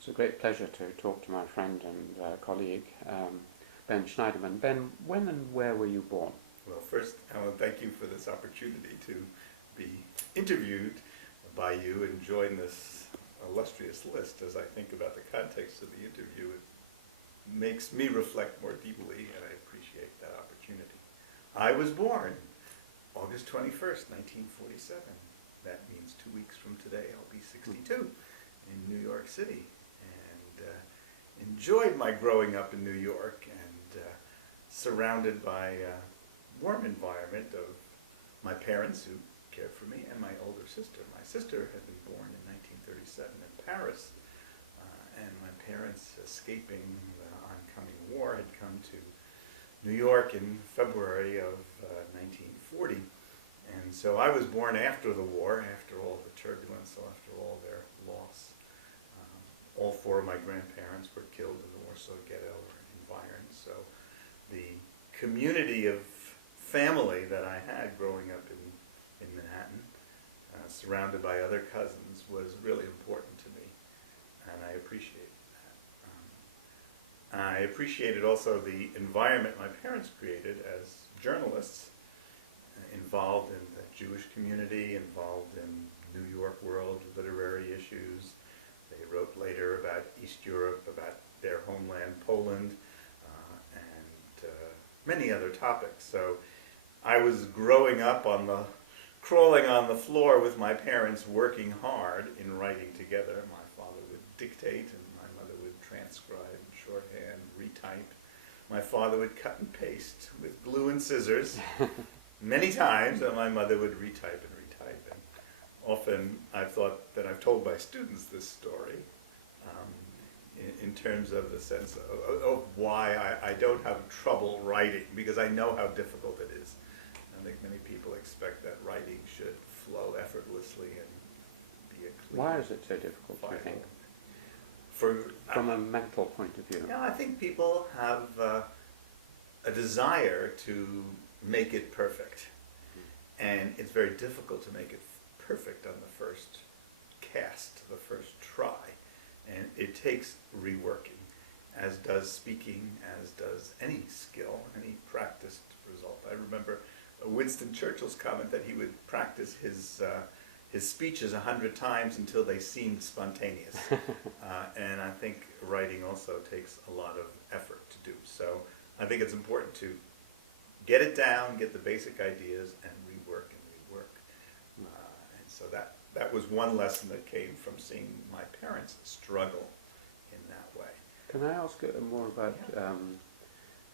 It's a great pleasure to talk to my friend and colleague, Ben Shneiderman. Ben, when and where were you born? Well, first, Alan, thank you for this opportunity to be interviewed by you and join this illustrious list. As I think about the context of the interview, it makes me reflect more deeply, and I appreciate that opportunity. I was born August 21st, 1947. That means 2 weeks from today I'll be 62 in New York City, and enjoyed my growing up in New York and surrounded by a warm environment of my parents who cared for me and my older sister. My sister had been born in 1937 in Paris, and my parents, escaping the oncoming war, had come to New York in February of 1940. And so I was born after the war, after all the turbulence, after all their loss. All four of my grandparents were killed in the Warsaw Ghetto or environed. So the community of family that I had growing up in Manhattan, surrounded by other cousins, was really important to me, and I appreciated that. I appreciated also the environment my parents created as journalists, involved in the Jewish community, involved in New York world literary issues. They wrote later about East Europe, about their homeland, Poland, and many other topics. So I was growing up crawling on the floor with my parents, working hard in writing together. My father would dictate and my mother would transcribe, shorthand, retype. My father would cut and paste with glue and scissors many times, and my mother would retype and retype. And often I've thought that I've told my students this story in terms of the sense of why I don't have trouble writing, because I know how difficult it is. I think many people expect that writing should flow effortlessly and be a clean. Why is it so difficult, do you think? From a mental point of view. Yeah, I think people have a desire to make it perfect. And it's very difficult to make it perfect on the first cast, the first try. And it takes reworking, as does speaking, as does any skill, any practiced result. I remember Winston Churchill's comment that he would practice his speeches 100 times until they seemed spontaneous. And I think writing also takes a lot of effort to do. So I think it's important to get it down, get the basic ideas, and rework and rework. And so that was one lesson that came from seeing my parents struggle in that way. Can I ask more about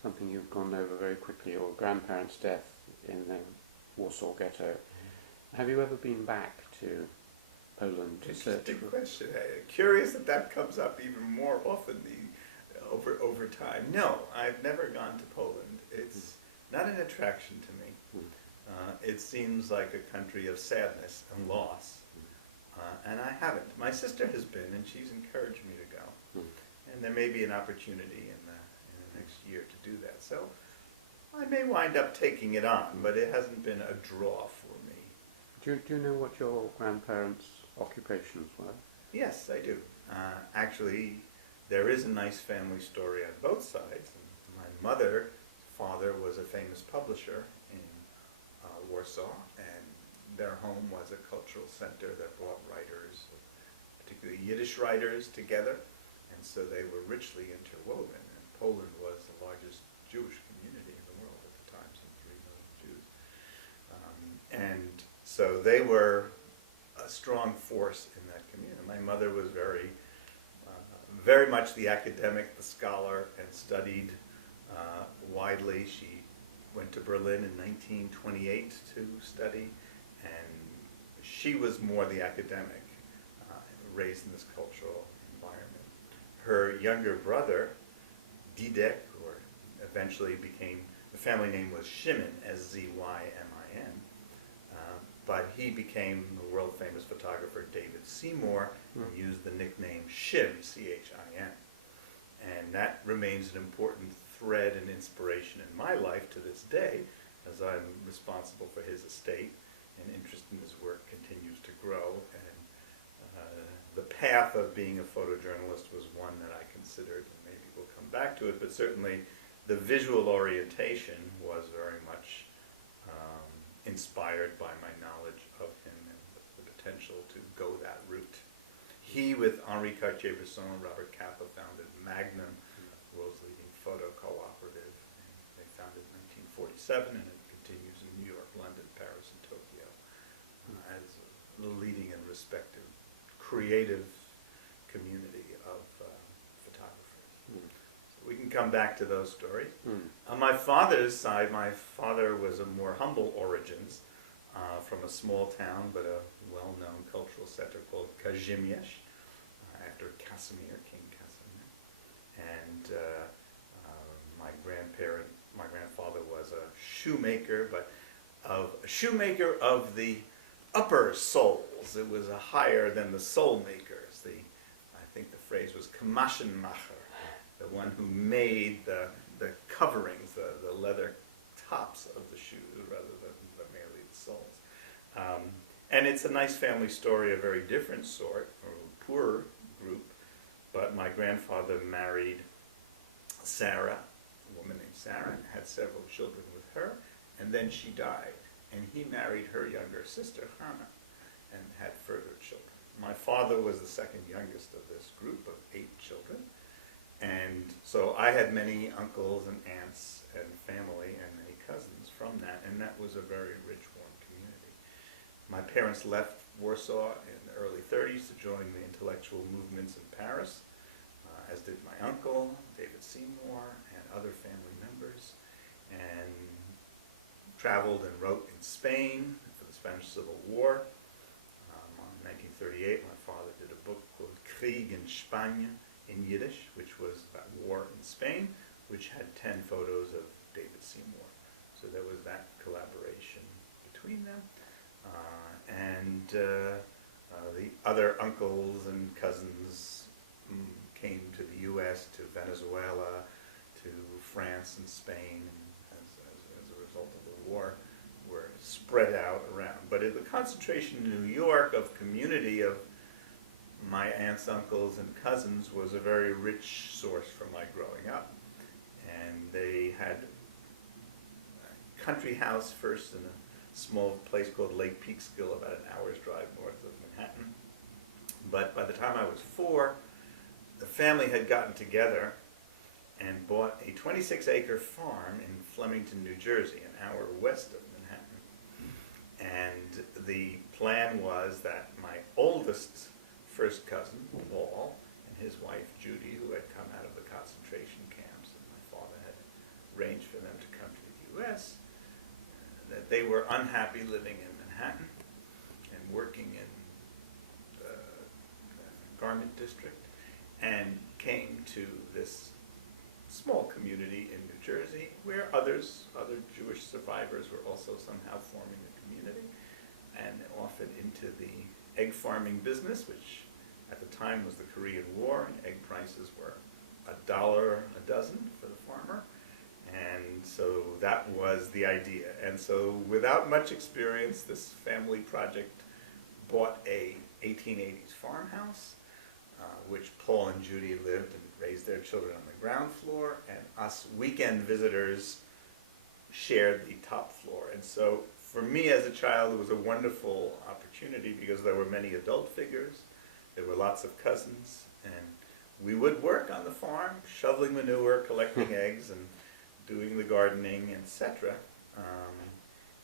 something you've gone over very quickly, your grandparents' death in the Warsaw Ghetto? Mm-hmm. Have you ever been back to Poland to search for? Interesting question. Curious that comes up even more often over time. No, I've never gone to Poland. It's not an attraction to me. It seems like a country of sadness and loss, and I haven't. My sister has been, and she's encouraged me to go. And there may be an opportunity in the next year to do that. So I may wind up taking it on, but it hasn't been a draw for me. Do you know what your grandparents' occupations were? Yes, I do. Actually, there is a nice family story on both sides. My mother's father was a famous publisher in Warsaw, and their home was a cultural center that brought writers, particularly Yiddish writers, together, and so they were richly interwoven. And Poland was the largest Jewish community in the world at the time, some 3 million Jews. And so they were a strong force in that community. My mother was very much the academic, the scholar, and studied widely. She went to Berlin in 1928 to study, and she was more the academic, raised in this cultural environment. Her younger brother, Didek, or eventually became, the family name was Szymon, S-Z-Y-M-I-N, but he became the world-famous photographer David Seymour, and used the nickname Shim, C-H-I-M. And that remains an important thread and inspiration in my life to this day, as I'm responsible for his estate, and interest in his work continues to grow. And the path of being a photojournalist was one that I considered, and maybe we'll come back to it, but certainly the visual orientation was very much inspired by my knowledge of him and the potential to go that route. He, with Henri Cartier-Bresson and Robert Capa, founded Magnum, the world's leading photo cooperative. And they founded in 1947, and it continues in New York, London, Paris, and Tokyo as the leading and respected creative community of photographers. So we can come back to those stories. On my father's side, my father was of more humble origins, from a small town but a well-known cultural center called Kazimierz, after Casimir, King Casimir. And my grandfather was a shoemaker, but a shoemaker of the upper soles. It was a higher than the sole makers. I think the phrase was Kamaschenmacher, the one who made the coverings, the leather tops of the shoes rather than merely the soles. And it's a nice family story, a very different sort, from a poorer group, but my grandfather married Sarah, a woman named Sarah, and had several children with her, and then she died. And he married her younger sister, Hannah, and had further children. My father was the second youngest of this group of 8 children, and so I had many uncles and aunts and family and many cousins from that, and that was a very rich, warm community. My parents left Warsaw in the early 30s to join the intellectual movements in Paris, as did my uncle, David Seymour, and other family members, and traveled and wrote in Spain for the Spanish Civil War. In 1938, my father did a book called Krieg in Spanien in Yiddish, which was about war in Spain, which had 10 photos of David Seymour. So there was that collaboration between them. The other uncles and cousins came to the U.S., to Venezuela, to France and Spain, and as a result of the war, were spread out around. But the concentration in New York of community of my aunts, uncles, and cousins was a very rich source for my growing up. And they had a country house first in a small place called Lake Peekskill, about an hour's drive north of Manhattan. But by the time I was 4, the family had gotten together and bought a 26-acre farm in Flemington, New Jersey, an hour west of Manhattan. And the plan was that my oldest first cousin, Paul, and his wife, Judy, who had come out of the concentration camps, and my father had arranged for them to come to the U.S., that they were unhappy living in Manhattan and working in the garment district, and came to this small community in New Jersey where other Jewish survivors were also somehow forming a community, and often into the egg farming business, which at the time was the Korean War, and egg prices were $1 a dozen for the farmer. And so that was the idea. And so without much experience, this family project bought a 1880s farmhouse, which Paul and Judy lived and raised their children on the ground floor, and us weekend visitors shared the top floor. And so for me as a child, it was a wonderful opportunity because there were many adult figures, there were lots of cousins, and we would work on the farm, shoveling manure, collecting eggs, and doing the gardening, etc.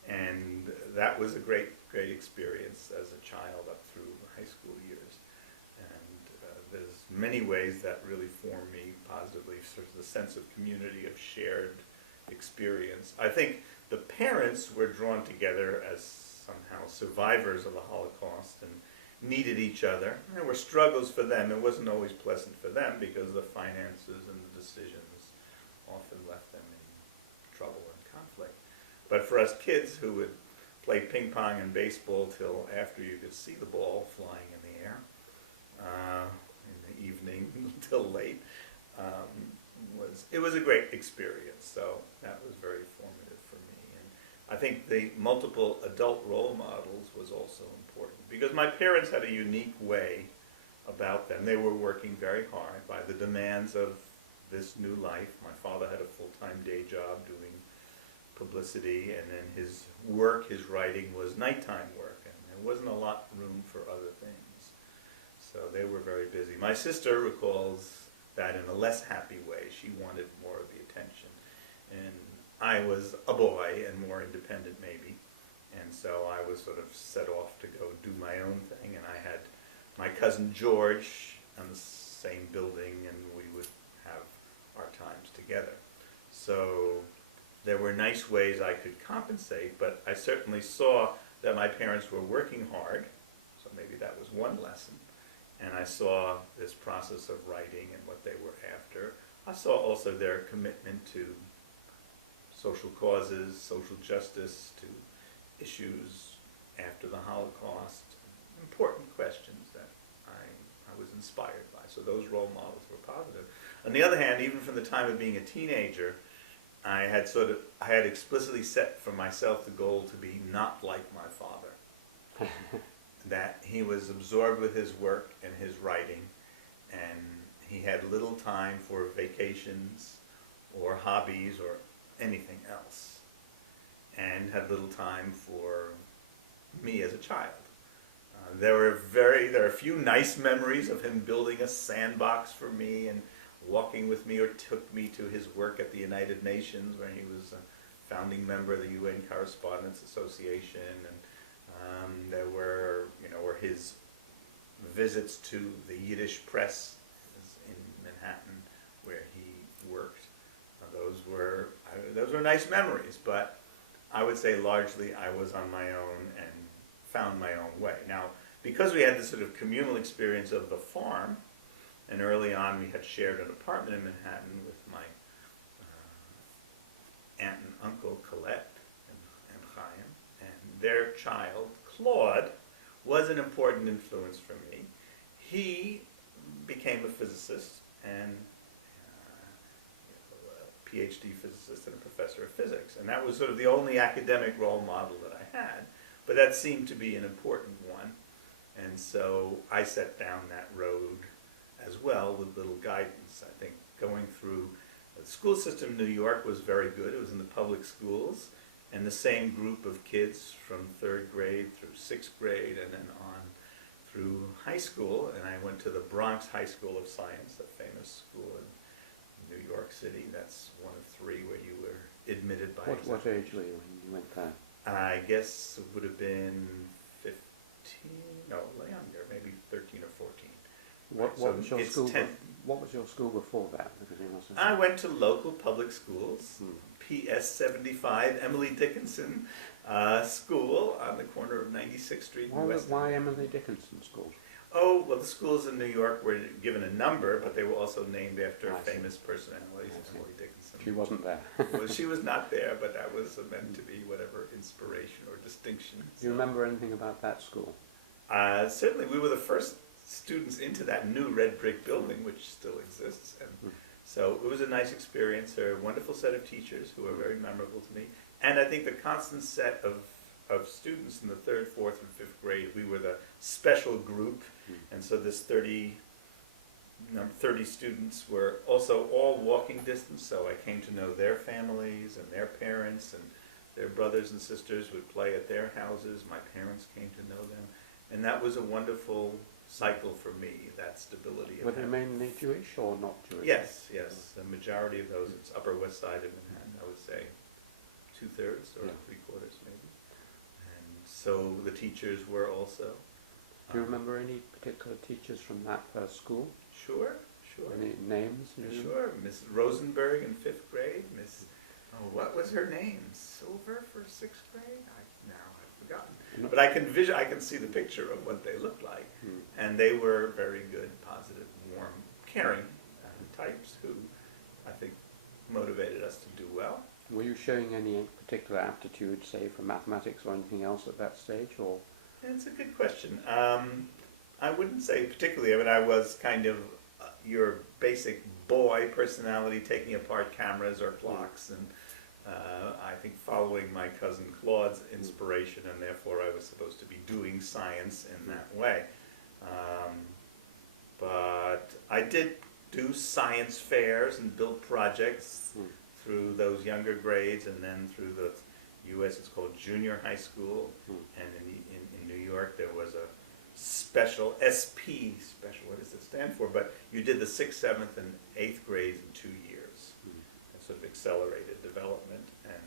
And that was a great experience as a child up through high school years. And there's many ways that really formed me positively, sort of the sense of community, of shared experience. I think the parents were drawn together as somehow survivors of the Holocaust and needed each other. There were struggles for them. It wasn't always pleasant for them because the finances and the decisions often left them in trouble and conflict. But for us kids who would play ping pong and baseball till after you could see the ball flying in the air, in the evening till late, it was a great experience. So that was very formative for me. And I think the multiple adult role models was also important because my parents had a unique way about them. They were working very hard by the demands of this new life. My father had a full-time day job doing publicity, and then his work, his writing, was nighttime work, and there wasn't a lot of room for other things. So they were very busy. My sister recalls that in a less happy way. She wanted more of the attention. And I was a boy and more independent maybe. And so I was sort of set off to go do my own thing. And I had my cousin George in the same building, and we would have our times together. So there were nice ways I could compensate, but I certainly saw that my parents were working hard. So maybe that was one lesson. And I saw this process of writing and what they were after. I saw also their commitment to social causes, social justice, to issues after the Holocaust, important questions that I was inspired by. So those role models were positive. On the other hand, even from the time of being a teenager, I had explicitly set for myself the goal to be not like my father. That he was absorbed with his work and his writing, and he had little time for vacations or hobbies or anything else, and had little time for me as a child. There are a few nice memories of him building a sandbox for me and walking with me, or took me to his work at the United Nations, where he was a founding member of the UN Correspondents Association, and there were his visits to the Yiddish press in Manhattan, where he worked. Those were nice memories, but I would say largely I was on my own and found my own way. Now, because we had this sort of communal experience of the farm, and early on we had shared an apartment in Manhattan with my aunt and uncle Colette and Chaim, and their child Claude was an important influence for me. He became a physicist and a PhD physicist and a professor of physics, and that was sort of the only academic role model that I had, but that seemed to be an important one, and so I set down that road as well with little guidance. I think going through the school system in New York was very good. It was in the public schools, and the same group of kids from 3rd grade through 6th grade and then on through high school. And I went to the Bronx High School of Science, a famous school in New York City. That's one of 3 where you were admitted by What age were you when you went there? I guess it would have been 15, no, younger, maybe 13 or 14. What So was your it's school? 10. What was your school before that? Because you must have. I went to local public schools, Hmm. PS 75, Emily Dickinson School on the corner of 96th Street and West. Why Emily Dickinson School? Oh, well, the schools in New York were given a number, but they were also named after I see. famous personalities. I see. Emily Dickinson. She wasn't there. Well, she was not there, but that was meant to be whatever inspiration or distinction. Do you remember anything about that school? Certainly, we were the first students into that new red brick building, which still exists, and so it was a nice experience. There are a wonderful set of teachers who were very memorable to me, and I think the constant set of students in the 3rd, 4th, and 5th grade, we were the special group, and so this 30 students were also all walking distance, so I came to know their families and their parents, and their brothers and sisters would play at their houses. My parents came to know them, and that was a wonderful cycle for me, that stability. Were they mainly Jewish or not Jewish? Yes. The majority of those, it's Upper West Side of Manhattan, I would say 2/3 or 3/4 maybe. And so the teachers were also. Do you remember any particular teachers from that first school? Sure. Any names? Sure, Miss Rosenberg in 5th grade, what was her name? Silver for 6th grade? I've forgotten. But I can see the picture of what they looked like. And they were very good, positive, warm, caring types who I think motivated us to do well. Were you showing any particular aptitude, say, for mathematics or anything else at that stage, or? That's a good question. I wouldn't say particularly. I mean, I was kind of your basic boy personality, taking apart cameras or clocks, and I think following my cousin Claude's inspiration, and therefore I was supposed to be doing science in that way. but I did do science fairs and build projects through those younger grades, and then through the U.S. it's called junior high school, and in New York there was a special SP, special, what does it stand for? But you did the 6th, 7th, and 8th grades in 2 years, sort of accelerated development, and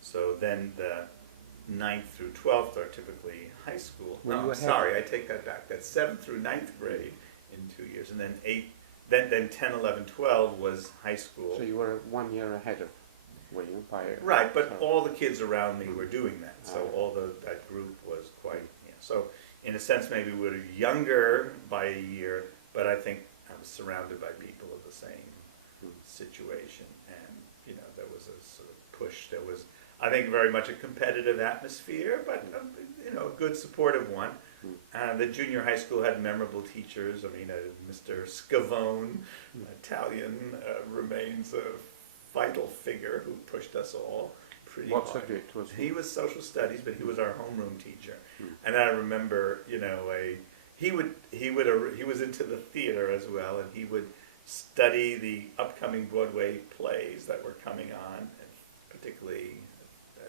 so then the 9th through 12th are typically high school. No, sorry, I take that back. That's 7th through 9th grade in 2 years, and then 10, 11, 12 was high school. So you were 1 year ahead of, were you? Right, but all the kids around me were doing that, so that group was quite, so in a sense maybe we were younger by a year, but I think I was surrounded by people of the same situation, and there was a sort of push. There was, I think, very much a competitive atmosphere, but a good supportive one. The junior high school had memorable teachers. I mean, Mr. Scavone, Italian, remains a vital figure who pushed us all pretty hard. What subject was he? He was social studies, but he was our homeroom teacher. And I remember, he was into the theater as well, and he would study the upcoming Broadway plays that were coming on, and particularly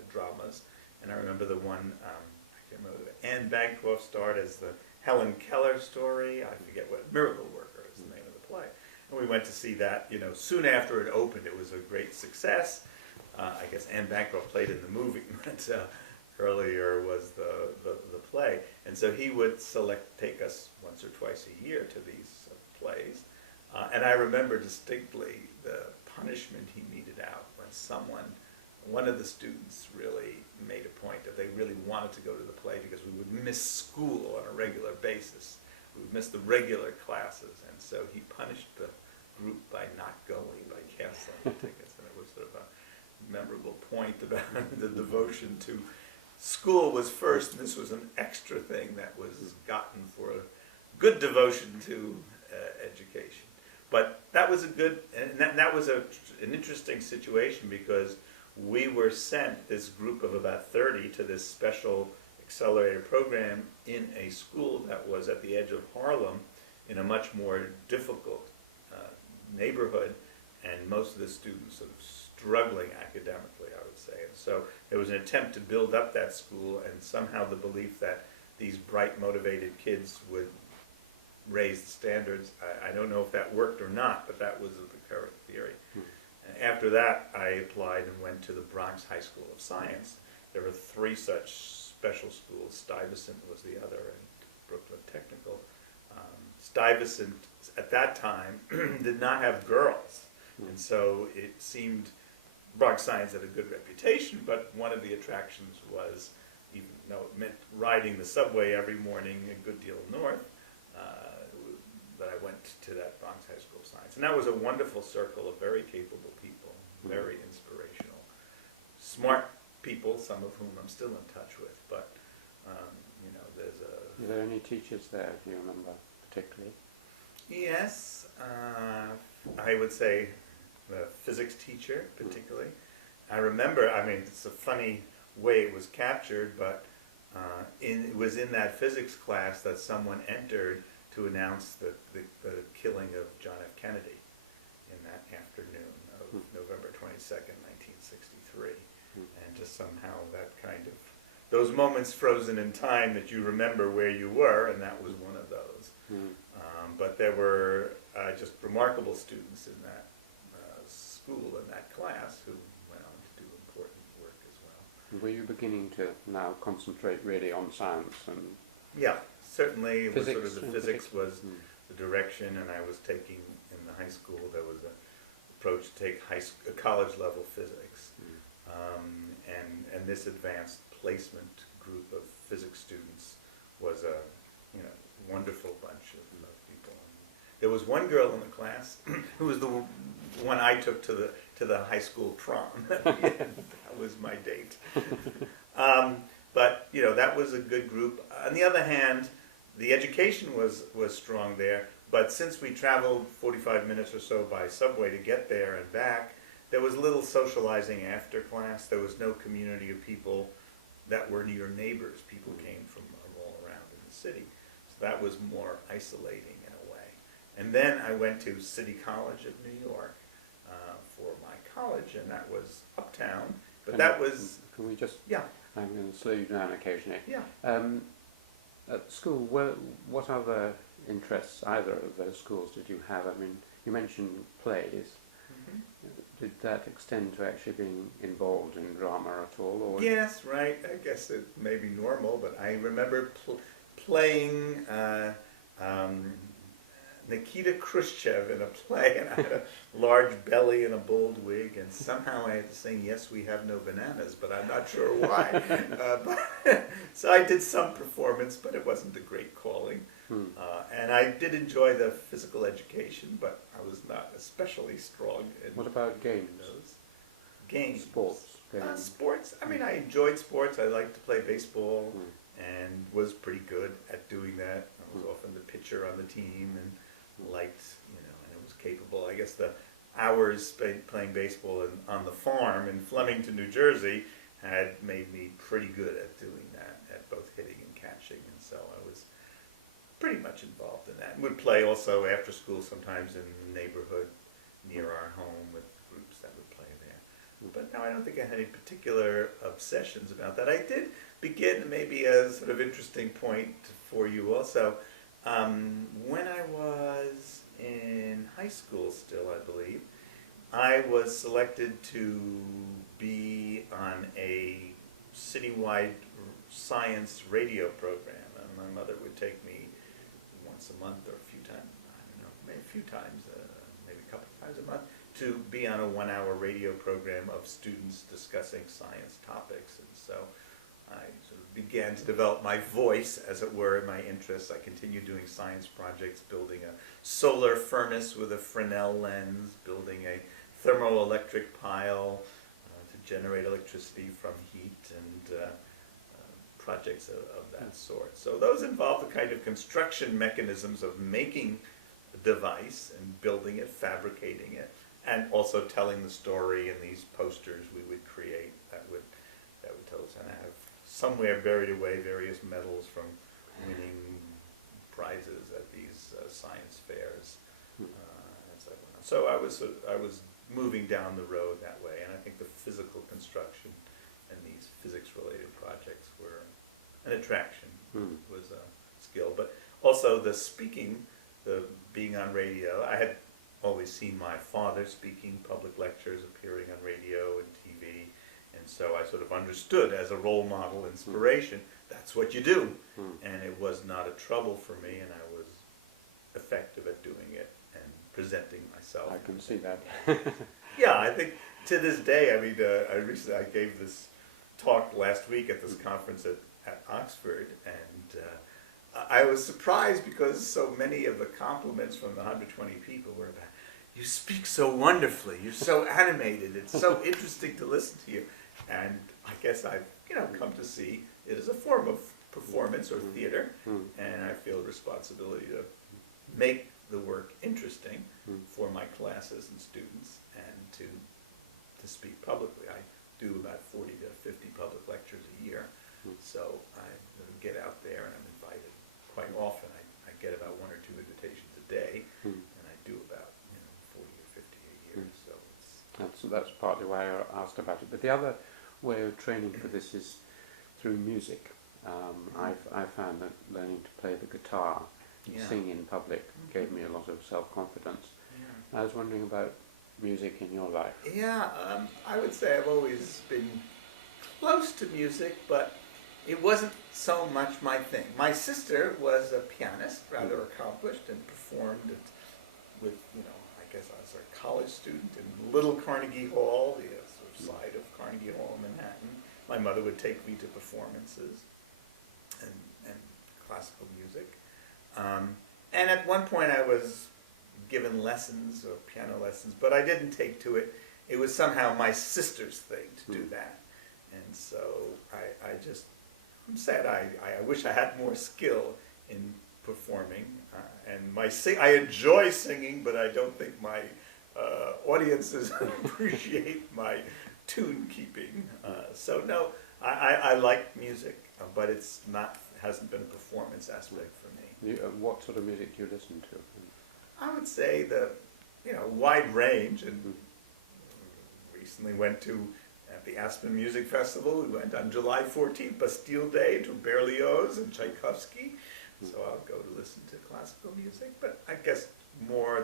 dramas. And I remember the one, I can't remember, Anne Bancroft starred as the Helen Keller story. I forget what, Miracle Worker is the name of the play. And we went to see that, soon after it opened. It was a great success. I guess Anne Bancroft played in the movie, but earlier was the play. And so he would take us once or twice a year to these plays. And I remember distinctly the punishment he meted out when one of the students really made a point that they really wanted to go to the play because we would miss school on a regular basis. We would miss the regular classes, and so he punished the group by not going, by canceling the tickets. And it was sort of a memorable point about the devotion to school was first, and this was an extra thing that was gotten for a good devotion to education. But that was that was an interesting situation because we were sent, this group of about 30, to this special accelerator program in a school that was at the edge of Harlem in a much more difficult neighborhood, and most of the students sort of struggling academically, I would say. And so there was an attempt to build up that school, and somehow the belief that these bright, motivated kids would raise the standards. I don't know if that worked or not, but that was the current theory. After that, I applied and went to the Bronx High School of Science. There were 3 such special schools. Stuyvesant was the other, and Brooklyn Technical. Stuyvesant, at that time, did not have girls. And so it seemed Bronx Science had a good reputation, but one of the attractions was, even though it meant riding the subway every morning a good deal north, that I went to that Bronx High School of Science. And that was a wonderful circle of very capable people, very inspirational, smart people, some of whom I'm still in touch with, but, there's a... Were there any teachers there, do you remember, particularly? Yes, I would say the physics teacher, particularly. I remember, it's a funny way it was captured, but it was in that physics class that someone entered to announce the killing of John F. Kennedy in that afternoon of November 22nd, 1963. And just somehow that kind of, those moments frozen in time that you remember where you were, and that was one of those. But there were just remarkable students in that school, in that class, who went on to do important work as well. Were you beginning to now concentrate really on science? And yeah, certainly it was physics, sort of the physics was the direction, and I was taking, in the high school, there was an approach to take college level physics. And this advanced placement group of physics students was a wonderful bunch of people. There was one girl in the class who was the one I took to the high school prom. That was my date. But that was a good group. On the other hand, the education was strong there. But since we traveled 45 minutes or so by subway to get there and back, there was little socializing after class. There was no community of people that were your neighbors. People came from all around in the city. So that was more isolating in a way. And then I went to City College of New York for my college, and that was uptown. But that was... Can we just... Yeah. I'm going to slow you down occasionally. Yeah. At school, what other interests, either of those schools, did you have? I mean, you mentioned plays. Mm-hmm. Did that extend to actually being involved in drama at all? Or Yes, right. I guess it may be normal, but I remember playing Nikita Khrushchev in a play, and I had a large belly and a bold wig, and somehow I had to sing "Yes, We Have No Bananas," but I'm not sure why. So I did some performance, but it wasn't a great calling. And I did enjoy the physical education, but I was not especially strong in what about games? those games. Sports? Games. Sports. I mean, I enjoyed sports. I liked to play baseball and was pretty good at doing that. I was often the pitcher on the team and liked, and it was capable. I guess the hours spent playing baseball on the farm in Flemington, New Jersey, had made me pretty good at doing that, at both hitting and catching, and so I was pretty much involved in that. And would play also after school sometimes in the neighborhood near our home with groups that would play there. But no, I don't think I had any particular obsessions about that. I did begin, maybe a sort of interesting point for you also, when I was in high school still, I believe, I was selected to be on a citywide science radio program, and my mother would take me once a month or a few times, I don't know, maybe a few times, maybe a couple times a month, to be on a 1-hour radio program of students discussing science topics. And so I sort of began to develop my voice, as it were, in my interests. I continued doing science projects, building a solar furnace with a Fresnel lens, building a thermoelectric pile to generate electricity from heat, and projects of that sort. So those involve the kind of construction mechanisms of making a device and building it, fabricating it, and also telling the story in these posters we would create that would tell us. And I have somewhere buried away various medals from winning prizes at these science fairs. As I went on. So I was moving down the road that way, and I think the physical construction and these physics-related projects were an attraction, was a skill. But also the speaking, the being on radio. I had always seen my father speaking public lectures, appearing on radio and TV, and so I sort of understood as a role model, inspiration, that's what you do. And it was not a trouble for me, and I was effective at doing it and presenting myself. I can see that. Yeah, I think to this day, I mean, I gave this talk last week at this conference at Oxford, and I was surprised because so many of the compliments from the 120 people were about, you speak so wonderfully, you're so animated, it's so interesting to listen to you. And I guess I've come to see it as a form of performance or theater, and I feel a responsibility to make the work interesting for my classes and students, and to speak publicly. I do about 40 to 50 public lectures a year, so I get out there and I'm invited quite often. I get about 1 or 2 invitations a day, and I do about 40 or 50 a year. So that's partly why I asked about it. But the other way of training for this is through music. I've found that learning to play the guitar and sing in public gave me a lot of self-confidence. I was wondering about music in your life. Yeah, I would say I've always been close to music, but it wasn't so much my thing. My sister was a pianist, rather accomplished, and performed with, I guess I was a college student in Little Carnegie Hall, the sort of side of Carnegie Hall in Manhattan. My mother would take me to performances and classical music. And at one point I was given lessons, or piano lessons, but I didn't take to it. It was somehow my sister's thing to do that. And so I'm sad. I wish I had more skill in performing. I enjoy singing, but I don't think my audiences appreciate my tune keeping. So no, I like music, but hasn't been a performance aspect for me. What sort of music do you listen to? I would say the, wide range, and recently went to, at the Aspen Music Festival, we went on July 14th, Bastille Day, to Berlioz and Tchaikovsky, so I'll go to listen to classical music, but I guess more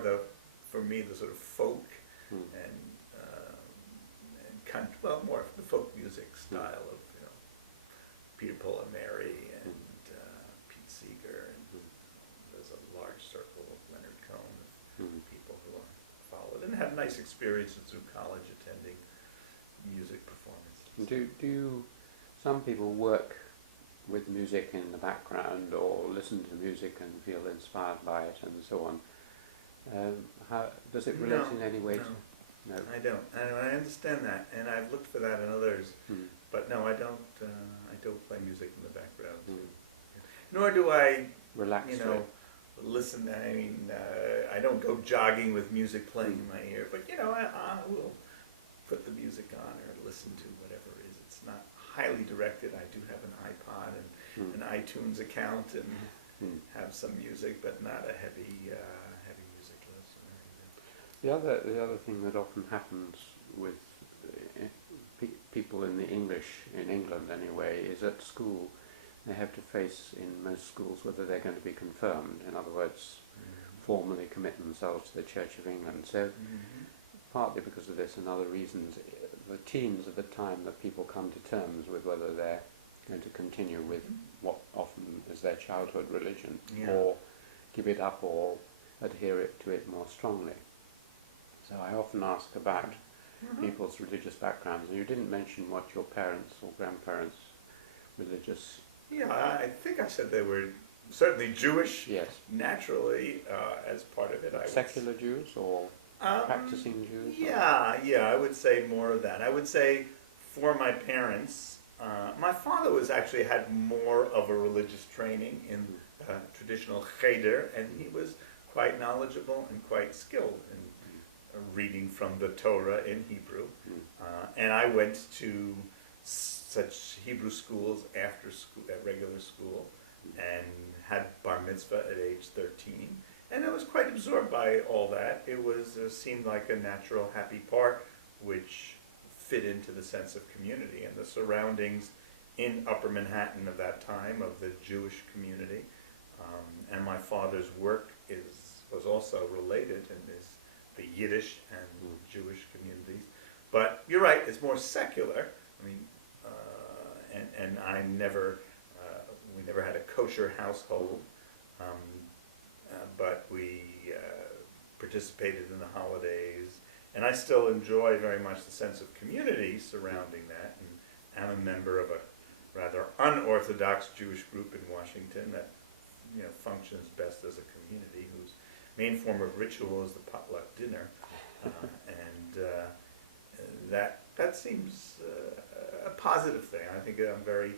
for me, the sort of folk and more the folk music style of, Peter, Paul and Mary and Pete Seeger, and there's a large circle of Leonard Cohen of people who I followed and had nice experiences through college attending music performances. Do some people work with music in the background or listen to music and feel inspired by it and so on? How does it relate in any way? No, I don't. I understand that, and I've looked for that in others, but no, I don't. I don't play music in the background. Nor do I, Relax. listen. I mean, I don't go jogging with music playing in my ear, but I will put the music on or listen to whatever it is. It's not highly directed. I do have an iPod and an iTunes account and have some music, but not a heavy music list. The other thing that often happens with people in England anyway, is at school they have to face in most schools whether they're going to be confirmed. In other words, formally commit themselves to the Church of England. So partly because of this and other reasons, the teens are the time that people come to terms with whether they're going to continue with what often is their childhood religion, or give it up or adhere to it more strongly. So I often ask about people's religious backgrounds, and you didn't mention what your parents or grandparents' religious... Yeah, I think I said they were certainly Jewish, Yes. Naturally, as part of it. Secular Jews or practicing Jews? Yeah, I would say more of that. I would say for my parents, my father actually had more of a religious training in traditional cheder, and he was quite knowledgeable and quite skilled in reading from the Torah in Hebrew. And I went to such Hebrew schools after school, at regular school, and had bar mitzvah at age 13. And I was quite absorbed by all that. It seemed like a natural, happy part, which fit into the sense of community and the surroundings in Upper Manhattan of that time, of the Jewish community. And my father's work was also related in the Yiddish and Jewish communities. But you're right, it's more secular. I mean, and we never had a kosher household, but we participated in the holidays, and I still enjoy very much the sense of community surrounding that, and I'm a member of a rather unorthodox Jewish group in Washington that functions best as a community, whose main form of ritual is the potluck dinner, and that seems a positive thing. I think I'm very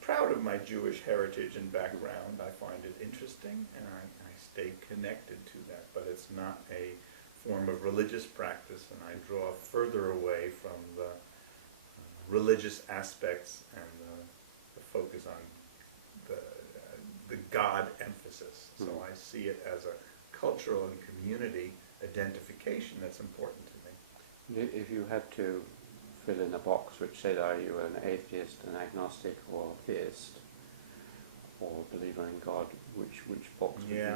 proud of my Jewish heritage and background. I find it interesting, and I stay connected to that, but it's not a form of religious practice, and I draw further away from the religious aspects and the focus on the God emphasis. So I see it as a cultural and community identification that's important to me. If you had to fill in a box which said, are you an atheist, an agnostic, or theist, or believer in God, which box would you?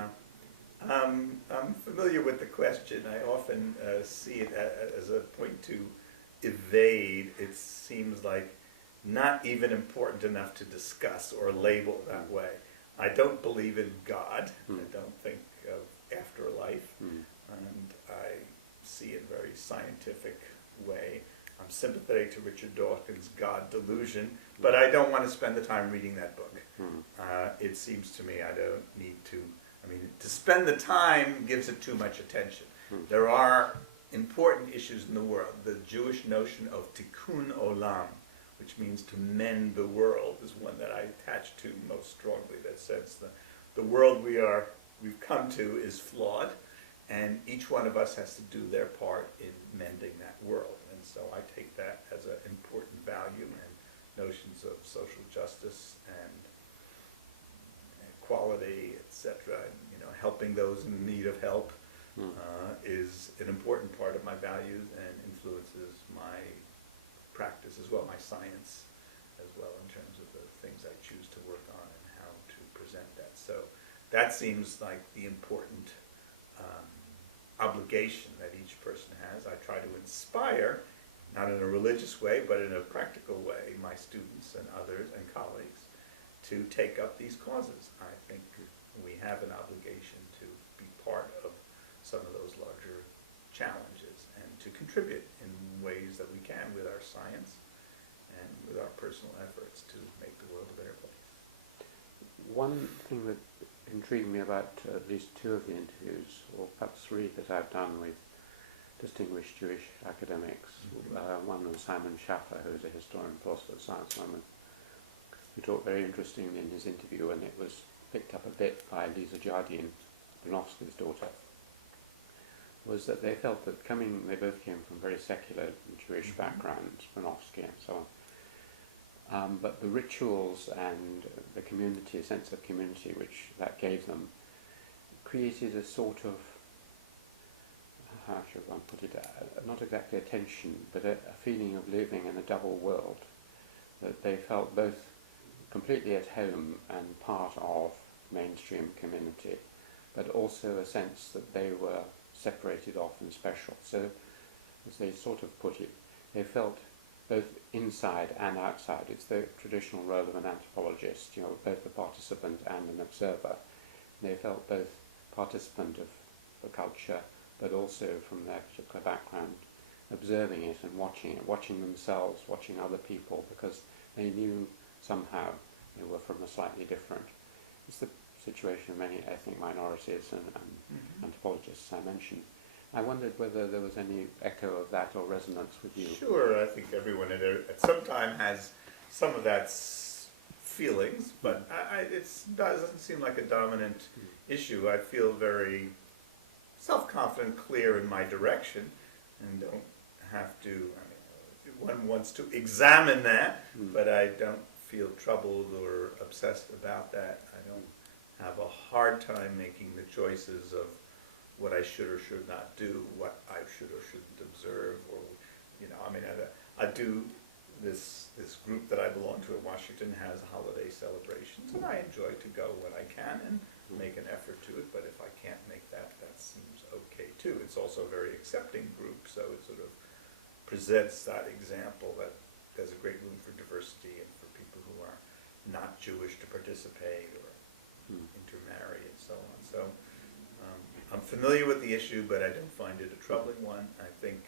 I'm familiar with the question. I often see it as a point to evade. It seems like not even important enough to discuss or label that way. I don't believe in God. I don't think of afterlife. And I see it in a very scientific way. I'm sympathetic to Richard Dawkins' God Delusion, but I don't want to spend the time reading that book. It seems to me I don't need to. I mean, to spend the time gives it too much attention. There are important issues in the world. The Jewish notion of Tikkun Olam, which means to mend the world, is one that I attach to most strongly. That says the world we've come to is flawed, and each one of us has to do their part in mending that world. And so I take that as an important value, and notions of social justice and equality, etc. Helping those in need of help is an important part of my values and influences my practice as well, my science as well, in terms of the things I choose to work on and how to present that. So that seems like the important obligation that each person has. I try to inspire, not in a religious way, but in a practical way, my students and others and colleagues to take up these causes. I think we have an obligation to be part of some of those larger challenges and to contribute in ways that we can with our science and with our personal efforts to make the world a better place. One thing that intrigued me about at least two of the interviews, or perhaps three that I've done with distinguished Jewish academics. One was Simon Schaffer, who is a historian, philosopher of science, who talked very interestingly in his interview, and it was picked up a bit by Lisa Jardine, Bronowski's daughter, was that they felt that they both came from very secular Jewish backgrounds, Bronowski and so on. But the rituals and the community, sense of community which that gave them, created a sort of, how should one put it, not exactly a tension, but a feeling of living in a double world, that they felt both completely at home and part of mainstream community, but also a sense that they were separated off and special. So, as they sort of put it, they felt both inside and outside. It's the traditional role of an anthropologist, both a participant and an observer. They felt both participant of the culture, but also from their particular background, observing it and watching themselves, watching other people, because they knew somehow they were from a slightly different. It's the situation of many ethnic minorities and anthropologists I mentioned. I wondered whether there was any echo of that or resonance with you. Sure, I think everyone at some time has some of that feelings, but it doesn't seem like a dominant issue. I feel very self-confident, clear in my direction, and don't have to, one wants to examine that, but I don't feel troubled or obsessed about that. I don't have a hard time making the choices of what I should or should not do, what I should or shouldn't observe, or, I do, this group that I belong to in Washington has holiday celebrations, and I enjoy to go when I can and make an effort to it, but if I can't make that, that seems okay too. It's also a very accepting group, so it sort of presents that example that there's a great room for diversity and for people who are not Jewish to participate or intermarry and so on. So I'm familiar with the issue, but I don't find it a troubling one. I think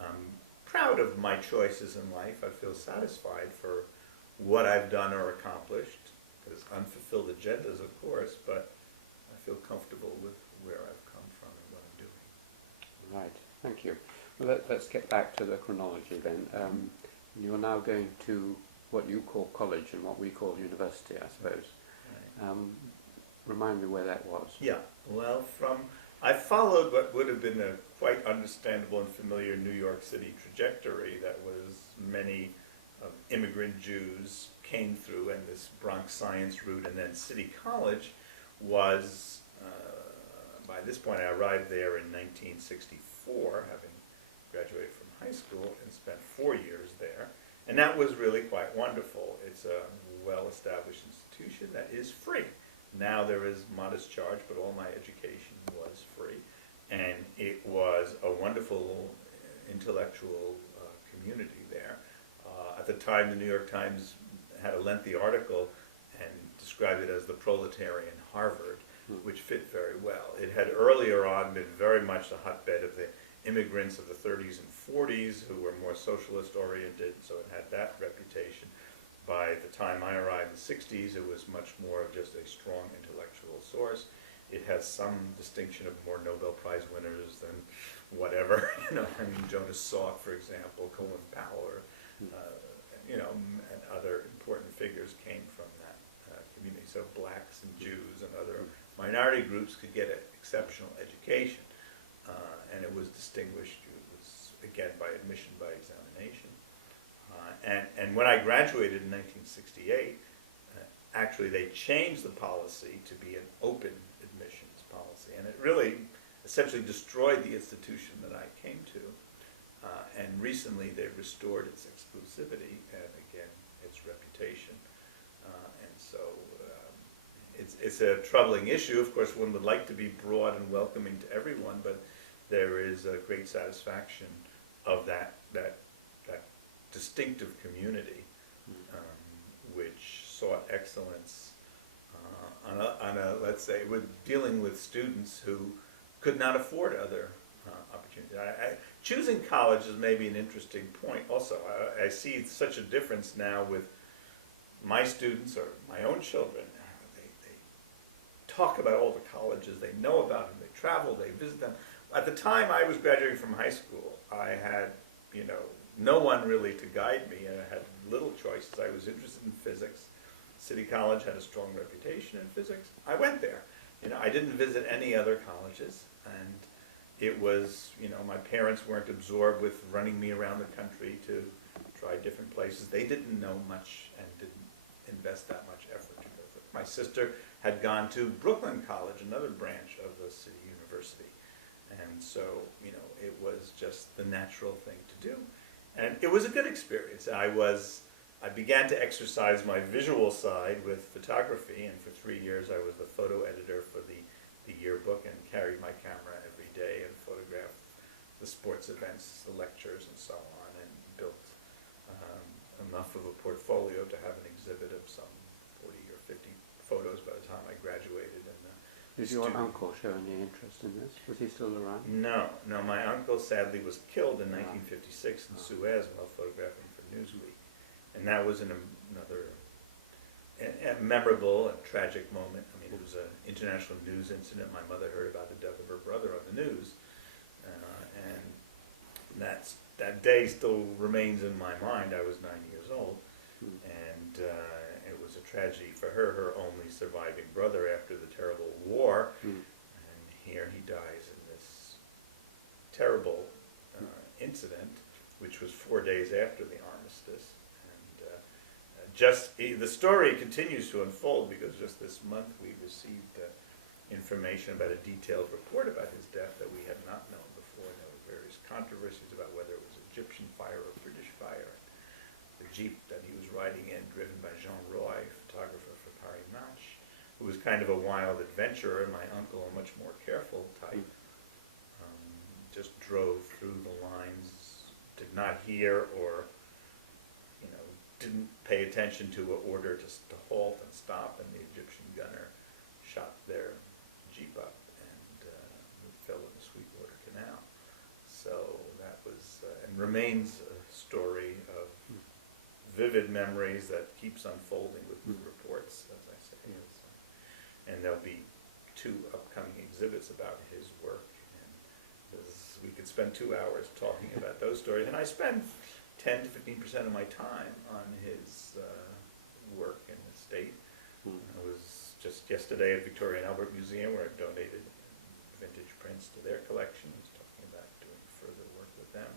I'm proud of my choices in life. I feel satisfied for what I've done or accomplished. There's unfulfilled agendas, of course, but I feel comfortable with where I've come from and what I'm doing. Right, thank you. Well, let's get back to the chronology then. You're now going to what you call college and what we call university, I suppose. Right. Remind me where that was. Yeah, well, I followed what would have been a quite understandable and familiar New York City trajectory that was many immigrant Jews came through, and this Bronx science route, and then City College was, by this point I arrived there in 1964, having graduated from high school, and spent 4 years there. And that was really quite wonderful. It's a well-established institution that is free. Now there is modest charge, but all my education was free. And it was a wonderful intellectual community there. At the time, the New York Times had a lengthy article and described it as the proletarian Harvard, which fit very well. It had earlier on been very much the hotbed of the immigrants of the 30s and 40s who were more socialist oriented, so it had that reputation. By the time I arrived in the 60s, it was much more of just a strong intellectual source. It has some distinction of more Nobel Prize winners than whatever, Jonas Salk, for example, Colin Powell, and other important figures came from that community. So blacks and Jews and other minority groups could get an exceptional education. And it was distinguished, it was, again, by admission, by examination. And when I graduated in 1968, actually they changed the policy to be an open admissions policy, and it really essentially destroyed the institution that I came to. And recently they restored its exclusivity and again its reputation. And so it's a troubling issue. Of course, one would like to be broad and welcoming to everyone, but there is a great satisfaction of that distinctive community which sought excellence on a, let's say, with dealing with students who could not afford other opportunities. Choosing college is maybe an interesting point also. I see such a difference now with my students or my own children. They talk about all the colleges, they know about them, they travel, they visit them. At the time I was graduating from high school, I had, no one really to guide me, and I had little choices. I was interested in physics. City College had a strong reputation in physics. I went there. I didn't visit any other colleges, and it was, my parents weren't absorbed with running me around the country to try different places. They didn't know much and didn't invest that much effort to go through. My sister had gone to Brooklyn College, another branch of the city university. And so, it was just the natural thing to do. And it was a good experience. I began to exercise my visual side with photography, and for 3 years I was the photo editor for the yearbook and carried my camera every day and photographed the sports events, the lectures, and so on, and built enough of a portfolio to have an exhibit of some 40 or 50 photos by the time I graduated. Did your uncle show any interest in this? Was he still around? No. My uncle sadly was killed in 1956 in Suez while photographing for Newsweek. And that was another memorable and tragic moment. I mean, it was an international news incident. My mother heard about the death of her brother on the news. And that day still remains in my mind. I was 9 years old. And it was a tragedy for her only surviving brother after the terrible war. And here he dies in this terrible incident, which was 4 days after the armistice. And the story continues to unfold, because just this month we received information about a detailed report about his death that we had not known before. There were various controversies about whether it was Egyptian fire or British fire. The Jeep that he was riding in, driven by Jean Roy, photographer for Paris Match, who was kind of a wild adventurer, and my uncle, a much more careful type, just drove through the lines, did not hear or, didn't pay attention to an order to halt and stop, and the Egyptian gunner shot their Jeep up and fell in the Sweetwater Canal. So that was, and remains a story of vivid memories that keeps unfolding with new reports, as I say. And there'll be 2 upcoming exhibits about his work. And we could spend 2 hours talking about those stories. And I spend 10 to 15% of my time on his work and estate. I was just yesterday at Victoria and Albert Museum, where I donated vintage prints to their collection. I was talking about doing further work with them,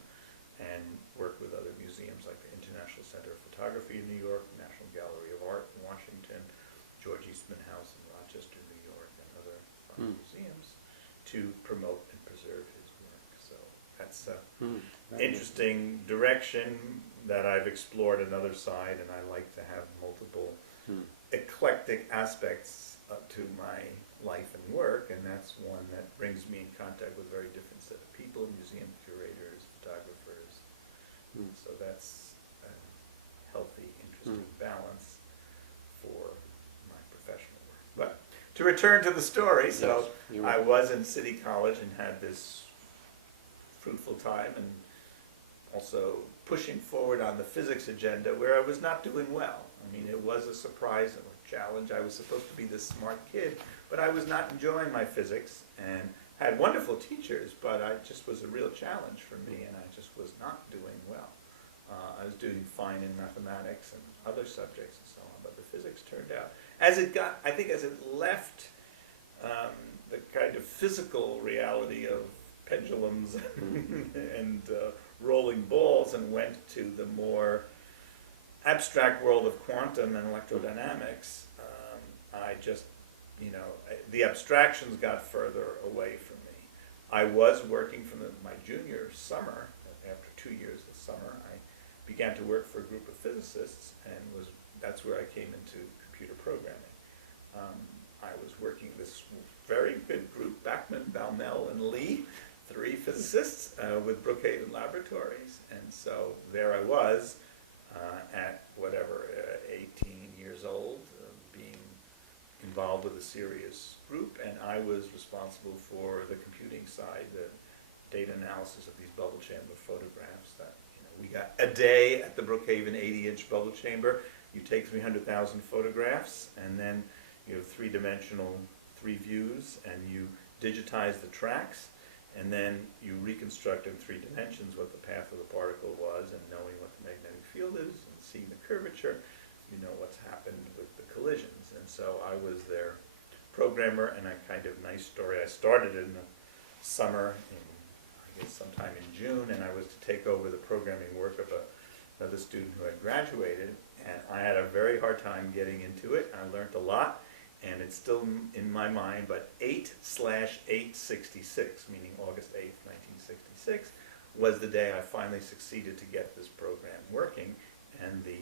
and work with other museums like the International Center of Photography in New York, National Gallery of Art in Washington, George Eastman House in Rochester, New York, and other museums to promote and preserve his work. So that's an interesting direction that I've explored another side, and I like to have multiple eclectic aspects to my life and work, and that's one that brings me in contact with a very different set of people, museum curators, photographers. So that's a healthy, interesting balance for my professional work. But to return to the story, so I was in City College and had this fruitful time, and also pushing forward on the physics agenda where I was not doing well. I mean, it was a surprise and a challenge. I was supposed to be this smart kid, but I was not enjoying my physics, and had wonderful teachers, but it just was a real challenge for me, and I just was not doing well. I was doing fine in mathematics and other subjects and so on, but the physics turned out, I think as it left the kind of physical reality of pendulums and rolling balls and went to the more abstract world of quantum and electrodynamics, I just, the abstractions got further away from me. I was working from my junior summer, after 2 years of summer, I began to work for a group of physicists, and that's where I came into computer programming. I was working this very good group, Bachman, Balmel, and Lee, 3 physicists with Brookhaven Laboratories, and so there I was at 18 years old, being involved with a serious group, and I was responsible for the computing side, the data analysis of these bubble chamber photographs that we got a day at the Brookhaven 80-inch bubble chamber. You take 300,000 photographs, and then you have 3-dimensional 3 views, and you digitize the tracks, and then you reconstruct in 3 dimensions what the path of the particle was, and knowing what the magnetic field is, and seeing the curvature, you know what's happened with the collisions. And so I was their programmer, and nice story, I started in the summer, I guess sometime in June, and I was to take over the programming work of another student who had graduated, and I had a very hard time getting into it. I learned a lot, and it's still in my mind, but 8/866, meaning August 8th, 1966, was the day I finally succeeded to get this program working, and the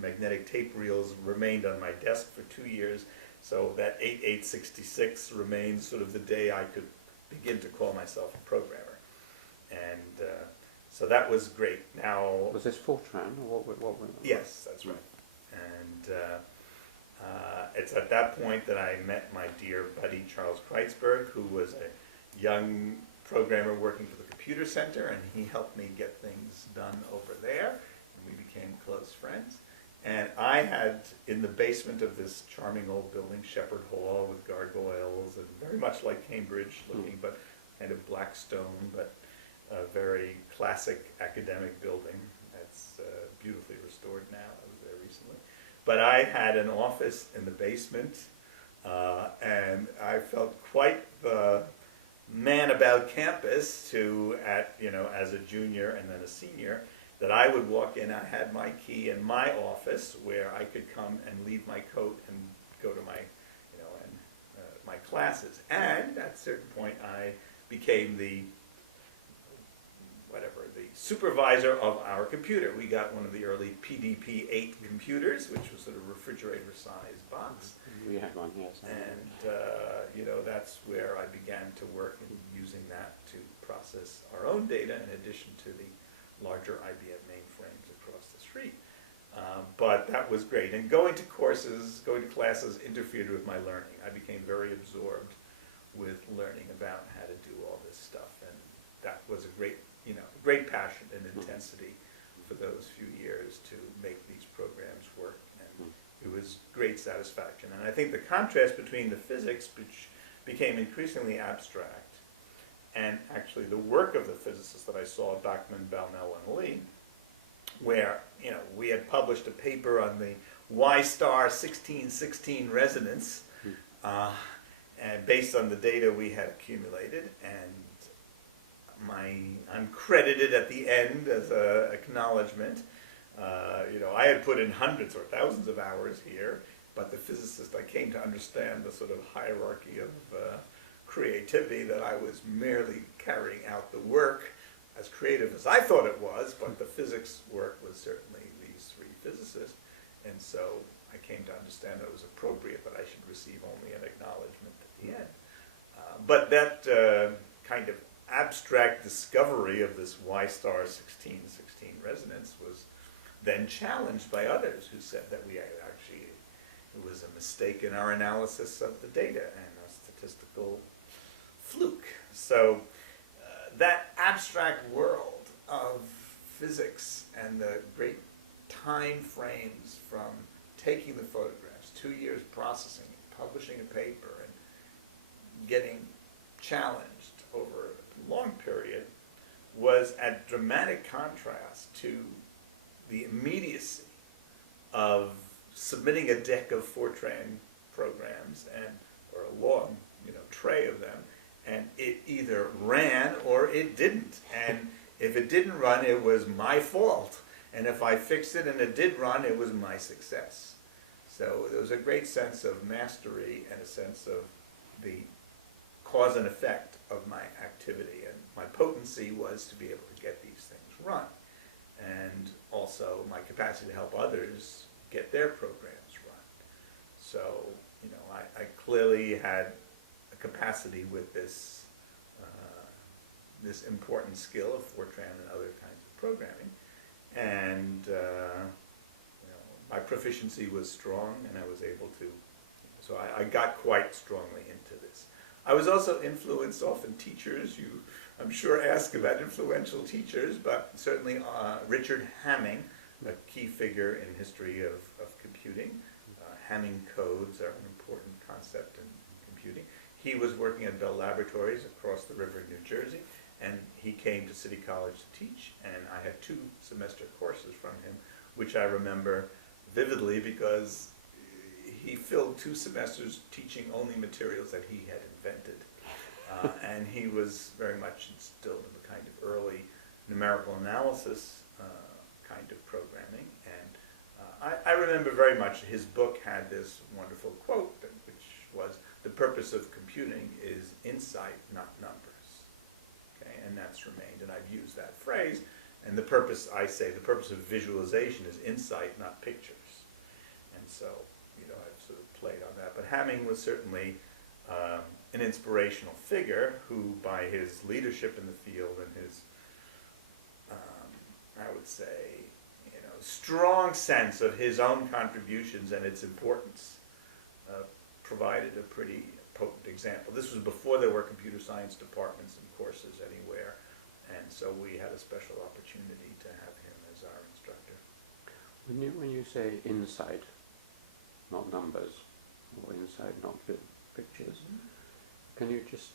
magnetic tape reels remained on my desk for 2 years, so that 8/866 remains sort of the day I could begin to call myself a programmer. And so that was great. Now, was this Fortran, or what? Yes, that's right. And it's at that point that I met my dear buddy Charles Kreitzberg, who was a young programmer working for the Computer Center, and he helped me get things done over there, and we became close friends. And I had, in the basement of this charming old building, Shepherd Hall, with gargoyles, and very much like Cambridge looking, but kind of black stone, but a very classic academic building. That's beautifully restored now. I was there recently. But I had an office in the basement, and I felt quite the man about campus as a junior and then a senior, that I would walk in. I had my key in my office where I could come and leave my coat and go to my, my classes. And at a certain point, I became the supervisor of our computer. We got one of the early PDP-8 computers, which was sort of a refrigerator-sized box. We had one, yes. And, that's where I began to work in using that to process our own data in addition to the larger IBM mainframes across the street. But that was great. And going to classes interfered with my learning. I became very absorbed with learning about how to do all this stuff. And that was a great passion and intensity for those few years to make these programs work. And it was great satisfaction. And I think the contrast between the physics, which became increasingly abstract, and actually the work of the physicists that I saw, Bachman, Balmel, and Lee, where we had published a paper on the Y-star 1616 resonance, and based on the data we had accumulated, and I'm credited at the end as an acknowledgement. I had put in hundreds or thousands of hours here, but the physicist, I came to understand the sort of hierarchy of creativity, that I was merely carrying out the work as creative as I thought it was, but the physics work was certainly these 3 physicists, and so I came to understand that it was appropriate that I should receive only an acknowledgement at the end. But that kind of abstract discovery of this Y-star 1616 resonance was then challenged by others who said that it was a mistake in our analysis of the data and a statistical fluke. So that abstract world of physics and the great time frames from taking the photographs, 2 years processing it, publishing a paper, and getting challenged over a long period, was at dramatic contrast to the immediacy of submitting a deck of Fortran programs or a long tray of them, and it either ran or it didn't. And if it didn't run, it was my fault. And if I fixed it and it did run, it was my success. So there was a great sense of mastery and a sense of the cause and effect of my activity. And my potency was to be able to get these things run. And also my capacity to help others get their programs run. So, I clearly had a capacity with this this important skill of Fortran and other kinds of programming. And my proficiency was strong, and I was able to, so I got quite strongly into this. I was also influenced, often teachers, I'm sure ask about influential teachers, but certainly Richard Hamming, a key figure in history of computing. Hamming codes are an important concept in computing. He was working at Bell Laboratories across the river in New Jersey, and he came to City College to teach, and I had 2 semester courses from him, which I remember vividly because he filled 2 semesters teaching only materials that he had invented. And he was very much instilled in the kind of early numerical analysis kind of programming. And I remember very much his book had this wonderful quote, which was, "The purpose of computing is insight, not numbers." Okay, and that's remained, and I've used that phrase. And the purpose of visualization is insight, not pictures. And so, I've sort of played on that. But Hamming was certainly an inspirational figure who, by his leadership in the field and his, I would say, strong sense of his own contributions and its importance, provided a pretty potent example. This was before there were computer science departments and courses anywhere, and so we had a special opportunity to have him as our instructor. When you say insight, not numbers, or insight, not pictures, can you just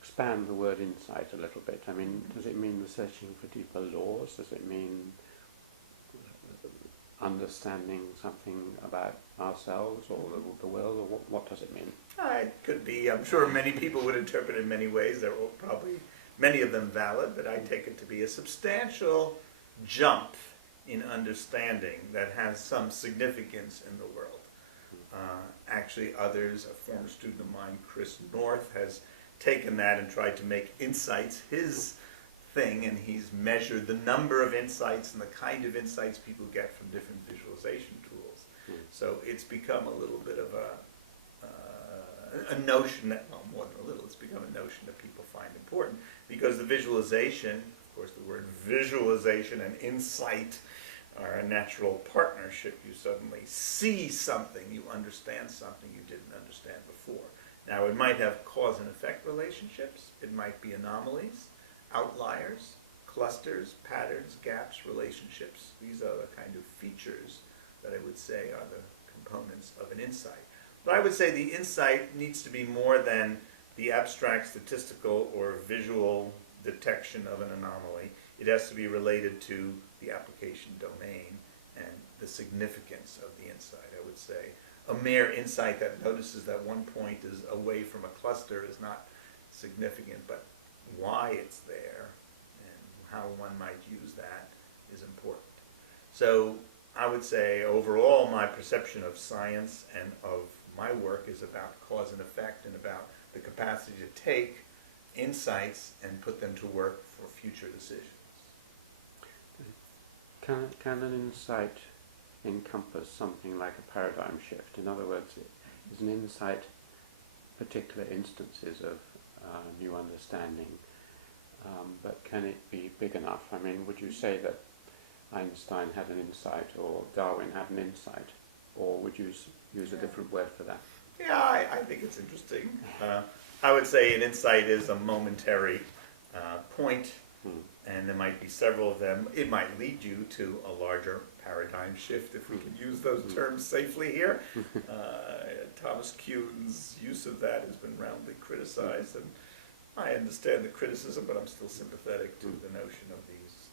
expand the word insight a little bit? I mean, does it mean the searching for deeper laws? Does it mean understanding something about ourselves or the world, or what does it mean? It could be. I'm sure many people would interpret it in many ways. There will probably many of them valid, but I take it to be a substantial jump in understanding that has some significance in the world. Actually, others, a former student of mine, Chris North, has taken that and tried to make insights his thing, and he's measured the number of insights and the kind of insights people get from different visualization tools. So it's become a little bit of a notion that, well, more than a little, it's become a notion that people find important, because the visualization, of course the word visualization and insight are a natural partnership. You suddenly see something, you understand something you didn't understand before. Now it might have cause and effect relationships, it might be anomalies, outliers, clusters, patterns, gaps, relationships. These are the kind of features that I would say are the components of an insight. But I would say the insight needs to be more than the abstract statistical or visual detection of an anomaly. It has to be related to the application domain and the significance of the insight. I would say a mere insight that notices that one point is away from a cluster is not significant, but why it's there and how one might use that is important. So I would say overall my perception of science and of my work is about cause and effect and about the capacity to take insights and put them to work for future decisions. Can an insight encompass something like a paradigm shift? In other words, is an insight particular instances of new understanding, but can it be big enough? I mean, would you say that Einstein had an insight or Darwin had an insight, or would you use a different word for that? Yeah, I think it's interesting. I would say an insight is a momentary point, and there might be several of them. It might lead you to a larger paradigm shift, if we can use those terms safely here. Thomas Kuhn's use of that has been roundly criticized, and I understand the criticism, but I'm still sympathetic to the notion of these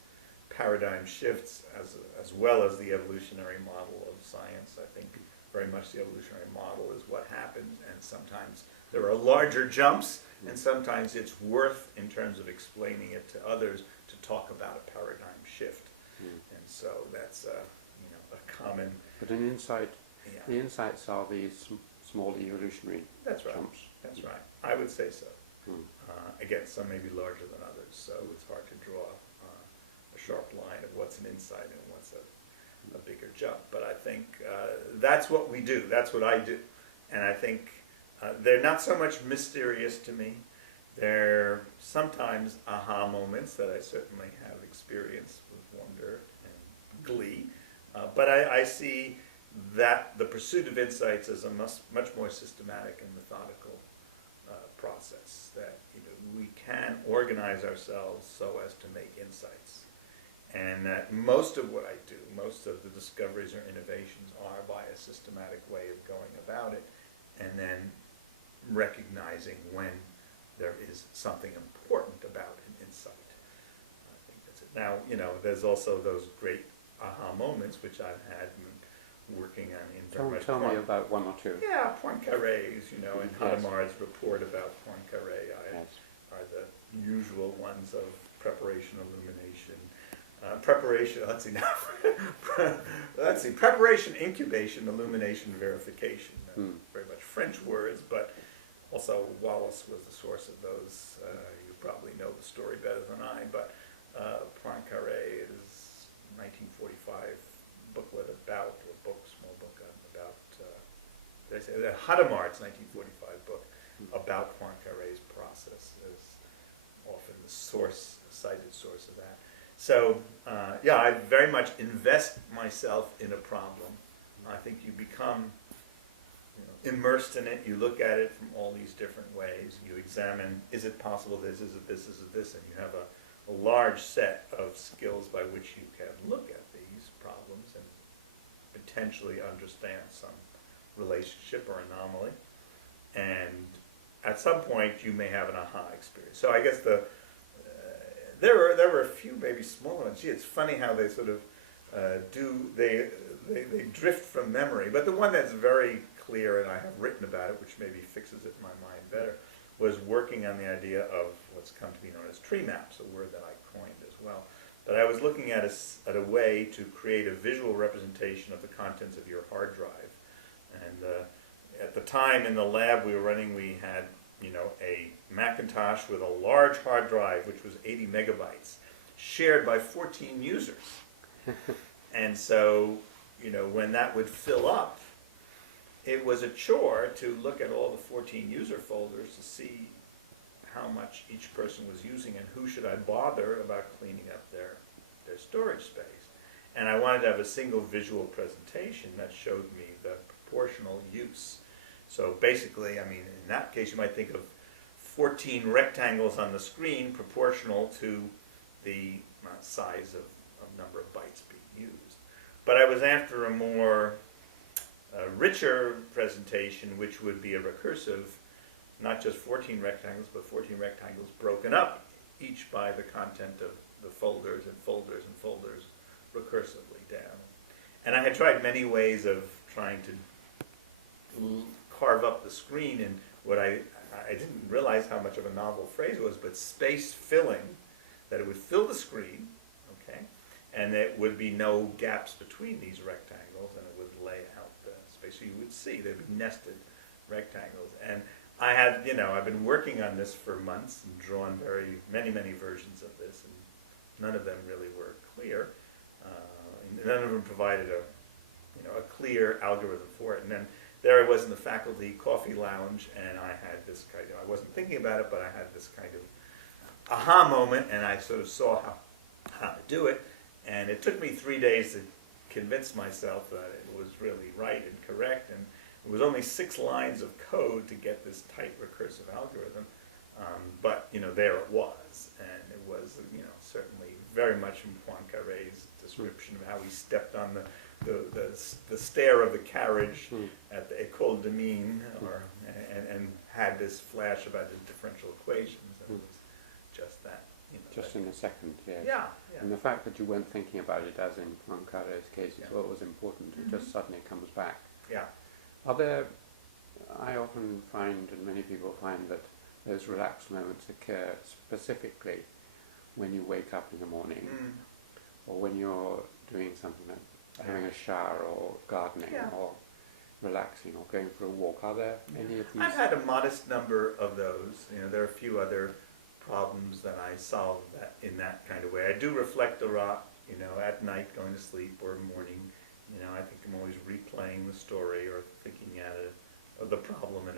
paradigm shifts as well as the evolutionary model of science. I think very much the evolutionary model is what happens, and sometimes there are larger jumps, and sometimes it's worth, in terms of explaining it to others, to talk about a paradigm shift. And so that's a common. But an insight Yeah. The insights are these small evolutionary That's right. jumps. That's right. I would say so. Hmm. Again, some may be larger than others, so it's hard to draw a sharp line of what's an insight and what's a bigger jump. But I think that's what we do. That's what I do. And I think they're not so much mysterious to me. They're sometimes aha moments that I certainly have experienced with wonder and glee. But I see that the pursuit of insights is a much more systematic and methodical process, that we can organize ourselves so as to make insights. And that most of what I do, most of the discoveries or innovations are by a systematic way of going about it, and then recognizing when there is something important about an insight. I think that's it. Now, there's also those great aha moments, which I've had working on in Tell me about one or two. Yeah, Poincaré's, and Yes. Hadamar's report about Poincaré Yes. are the usual ones of preparation, illumination. Preparation, let's see now. Let's see, preparation, incubation, illumination, verification. Very much French words, but also Wallace was the source of those. You probably know the story better than I, but Poincaré is 1945 booklet about, small book about, did I say that? Hadamar's 1945 book about Poincaré's process is often the cited source of that. So, I very much invest myself in a problem. I think you become immersed in it. You look at it from all these different ways. You examine, is it possible this, is it this, is it this, and you have a large set of skills by which you can look at these problems and potentially understand some relationship or anomaly. And at some point you may have an aha experience. So I guess there were a few maybe smaller ones. Gee, it's funny how they sort of they drift from memory. But the one that's very clear, and I have written about it, which maybe fixes it in my mind better, was working on the idea of what's come to be known as tree maps, a word that I coined as well. But I was looking at a way to create a visual representation of the contents of your hard drive. And at the time in the lab we were running, we had a Macintosh with a large hard drive, which was 80 megabytes, shared by 14 users. And so, when that would fill up, it was a chore to look at all the 14 user folders to see how much each person was using and who should I bother about cleaning up their storage space. And I wanted to have a single visual presentation that showed me the proportional use. So basically, in that case you might think of 14 rectangles on the screen proportional to the size of number of bytes being used. But I was after a more richer presentation, which would be a recursive, not just 14 rectangles, but 14 rectangles broken up, each by the content of the folders and folders and folders recursively down. And I had tried many ways of trying to carve up the screen, and what I didn't realize how much of a novel phrase it was, but space filling, that it would fill the screen, okay, and there would be no gaps between these rectangles, and it would lay out the space. So you would see there'd be nested rectangles. And I had, I've been working on this for months and drawn many versions of this, and none of them really were clear. None of them provided a clear algorithm for it. And then there I was in the faculty coffee lounge, and I had this kind of, I wasn't thinking about it, but I had this kind of aha moment, and I sort of saw how to do it. And it took me 3 days to convince myself that it was really right and correct, and it was only 6 lines of code to get this tight recursive algorithm, but there it was, and it was certainly very much in Poincaré's description of how he stepped on the stair of the carriage at the École de Mines, and had this flash about the differential equations, and it was just that. Just in a second, yes. Yeah. And the fact that you weren't thinking about it, as in Poincaré's case, is what was important. It just suddenly comes back. Yeah. I often find, and many people find, that those relaxed moments occur specifically when you wake up in the morning, or when you're doing something like having a shower or gardening, or relaxing or going for a walk. Are there any of these? I've had a modest number of those. There are a few other problems that I solve in that kind of way. I do reflect a lot, at night going to sleep or morning. I think I'm always replaying the story or thinking of the problem in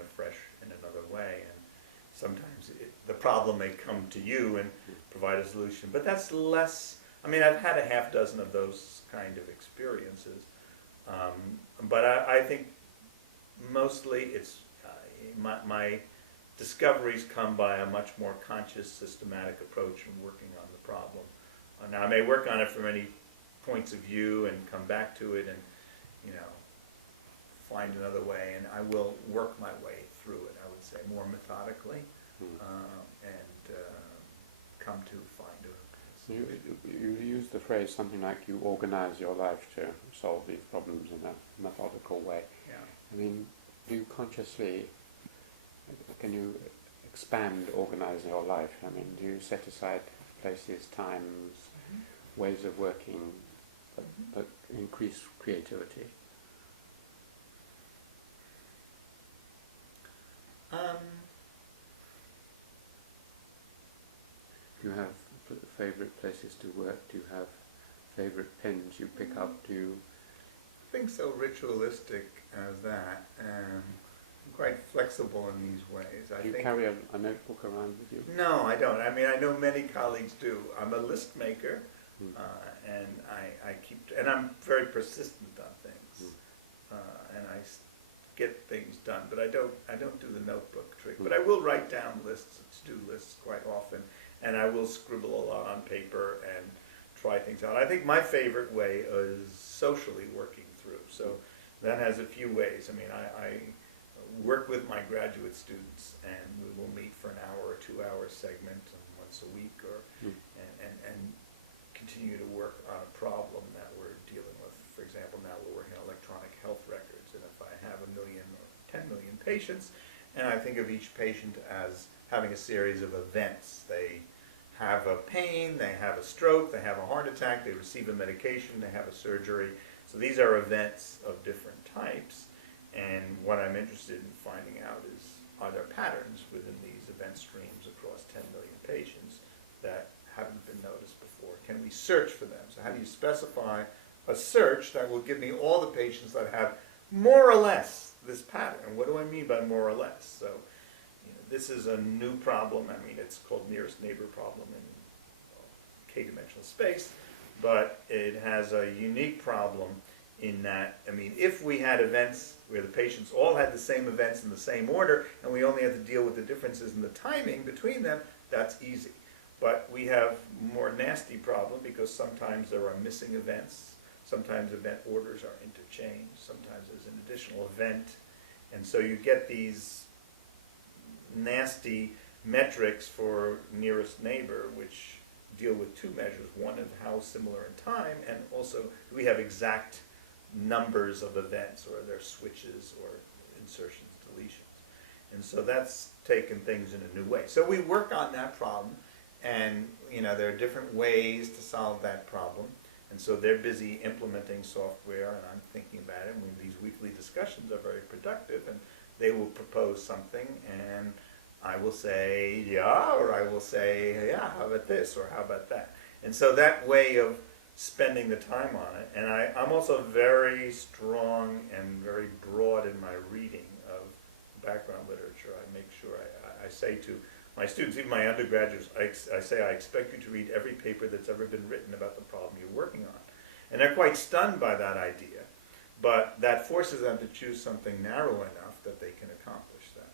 another way. And sometimes the problem may come to you and provide a solution, but that's less. I mean, I've had a half dozen of those kind of experiences, but I think mostly it's my discoveries come by a much more conscious, systematic approach in working on the problem. Now, I may work on it from many points of view and come back to it and, find another way, and I will work my way through it, I would say, more methodically, and come to find a... You use the phrase something like you organize your life to solve these problems in a methodical way. Yeah. I mean, do you consciously, can you expand organizing your life? I mean, do you set aside places, times, ways of working that increase creativity? Do you have favorite places to work? Do you have favorite pens you pick up? Do you... Nothing so ritualistic as that. I'm quite flexible in these ways. Do you carry a notebook around with you? No, I don't. I mean, I know many colleagues do. I'm a list maker, and I keep, and I'm very persistent on things, and I get things done. But I don't do the notebook trick. But I will write down lists, to-do lists, quite often, and I will scribble a lot on paper and try things out. I think my favorite way is socially working through. So that has a few ways. I mean, I work with my graduate students, and we will meet for an hour or 2 hour segment once a week, or and continue to work on a problem that we're dealing with. For example, now we're working on electronic health records, and if I have 1 million or 10 million patients, and I think of each patient as having a series of events. They have a pain, they have a stroke, they have a heart attack, they receive a medication, they have a surgery. So these are events of different types, and what I'm interested in finding out is, are there patterns within these event streams across 10 million patients that haven't been noticed before? Can we search for them? So how do you specify a search that will give me all the patients that have more or less this pattern? And what do I mean by more or less? So this is a new problem. I mean, it's called nearest neighbor problem in k-dimensional space, but it has a unique problem in that, I mean, if we had events where the patients all had the same events in the same order, and we only had to deal with the differences in the timing between them, that's easy. But we have a more nasty problem because sometimes there are missing events, sometimes event orders are interchanged, sometimes there's an additional event, and so you get these nasty metrics for nearest neighbor, which deal with two measures. One of how similar in time, and also do we have exact numbers of events, or are there switches or insertions, deletions. And so that's taken things in a new way. So we work on that problem, and there are different ways to solve that problem. And so they're busy implementing software, and I'm thinking about it. And these weekly discussions are very productive, and they will propose something, and I will say, yeah, or I will say, yeah, how about this, or how about that? And so that way of spending the time on it, and I'm also very strong and very broad in my reading of background literature. I make sure I say to my students, even my undergraduates, I say I expect you to read every paper that's ever been written about the problem you're working on. And they're quite stunned by that idea, but that forces them to choose something narrow enough that they can accomplish that.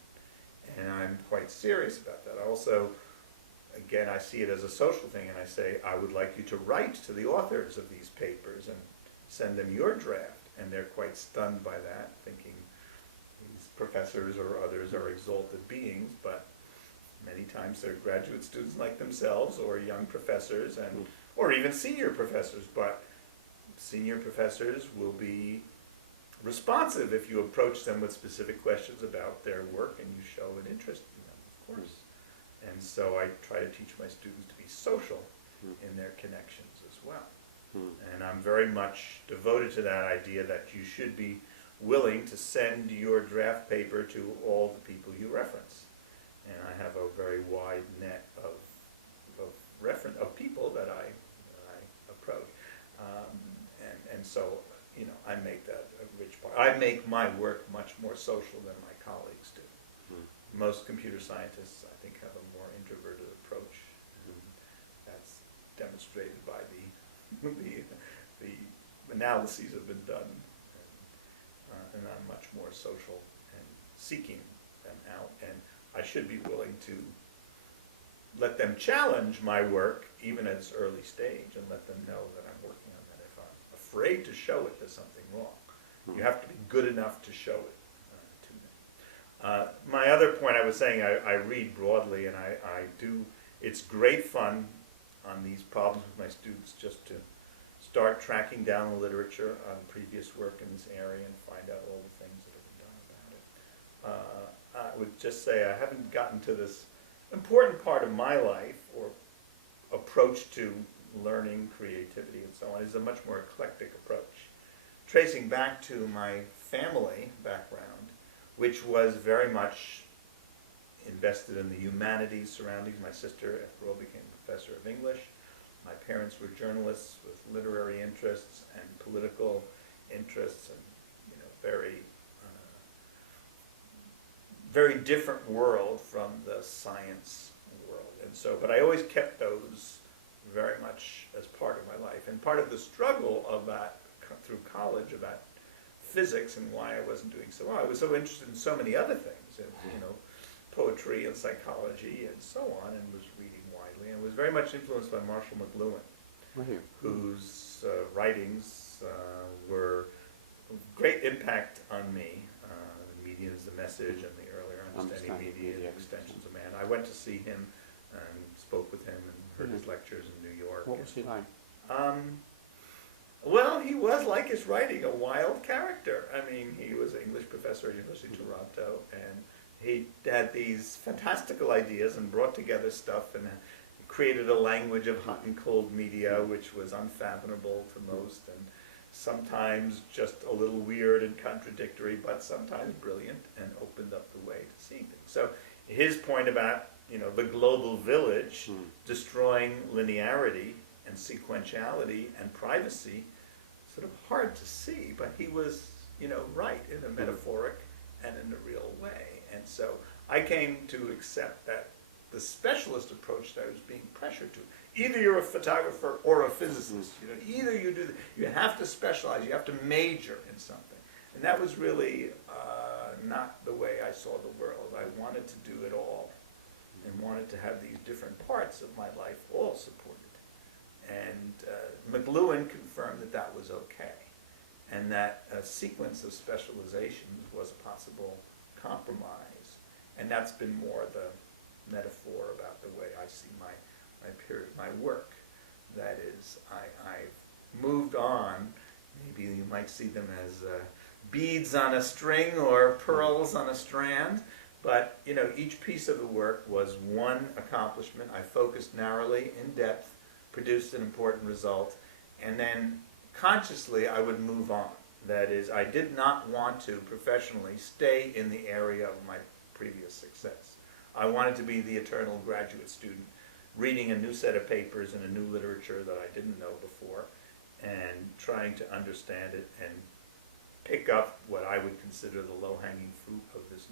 And I'm quite serious about that. Also, again, I see it as a social thing, and I say, I would like you to write to the authors of these papers and send them your draft. And they're quite stunned by that, thinking these professors or others are exalted beings, but many times they're graduate students like themselves, or young professors, and or even senior professors. But senior professors will be responsive if you approach them with specific questions about their work and you show an interest in them, of course. And so I try to teach my students to be social in their connections as well. And I'm very much devoted to that idea that you should be willing to send your draft paper to all the people you reference. And I have a very wide net of people that I approach. And so, you know, I make that a rich part. I make my work much more social than my colleagues do. Mm-hmm. Most computer scientists, I think, have a more introverted approach. Mm-hmm. That's demonstrated by the analyses have been done, and I'm much more social and seeking them out. And I should be willing to let them challenge my work, even at its early stage, and let them know that I'm working on that. If I'm afraid to show it, there's something wrong. You have to be good enough to show it to them. My other point, I was saying, I read broadly, and I do. It's great fun on these problems with my students just to start tracking down the literature on previous work in this area and find out all the things that have been done about it. I would just say I haven't gotten to this important part of my life, or approach to learning, creativity, and so on, is a much more eclectic approach. Tracing back to my family background, which was very much invested in the humanities surroundings. My sister, after all, became a professor of English. My parents were journalists with literary interests and political interests, and, you know, very different world from the science world. And so, but I always kept those very much as part of my life. And part of the struggle of that through college about physics and why I wasn't doing so well, I was so interested in so many other things, you know, poetry and psychology and so on, and was reading widely, and was very much influenced by Marshall McLuhan, whose writings were of great impact on me. The Media is the Message, and the earlier Understanding Media, the Extensions of Man. I went to see him and spoke with him and heard his lectures in New York. What was he like? Well, he was, like his writing, a wild character. I mean, he was an English professor at University of Toronto, and he had these fantastical ideas and brought together stuff and created a language of hot and cold media which was unfathomable to most, and sometimes just a little weird and contradictory, but sometimes brilliant, and opened up the way to see things. So his point about, you know, the global village destroying linearity and sequentiality and privacy, sort of hard to see, but he was, you know, right in a metaphoric and in a real way. And so I came to accept that the specialist approach that I was being pressured to, either you're a photographer or a physicist, you know, either you do, you have to specialize, you have to major in something. And that was really not the way I saw the world. I wanted to do it all, and wanted to have these different parts of my life all supported. And McLuhan confirmed that that was okay, and that a sequence of specializations was a possible compromise. And that's been more the metaphor about the way I see my work. That is, I've moved on. Maybe you might see them as beads on a string or pearls on a strand. But, you know, each piece of the work was one accomplishment. I focused narrowly, in depth, produced an important result, and then consciously I would move on. That is, I did not want to professionally stay in the area of my previous success. I wanted to be the eternal graduate student, reading a new set of papers and a new literature that I didn't know before, and trying to understand it and pick up what I would consider the low-hanging fruit of this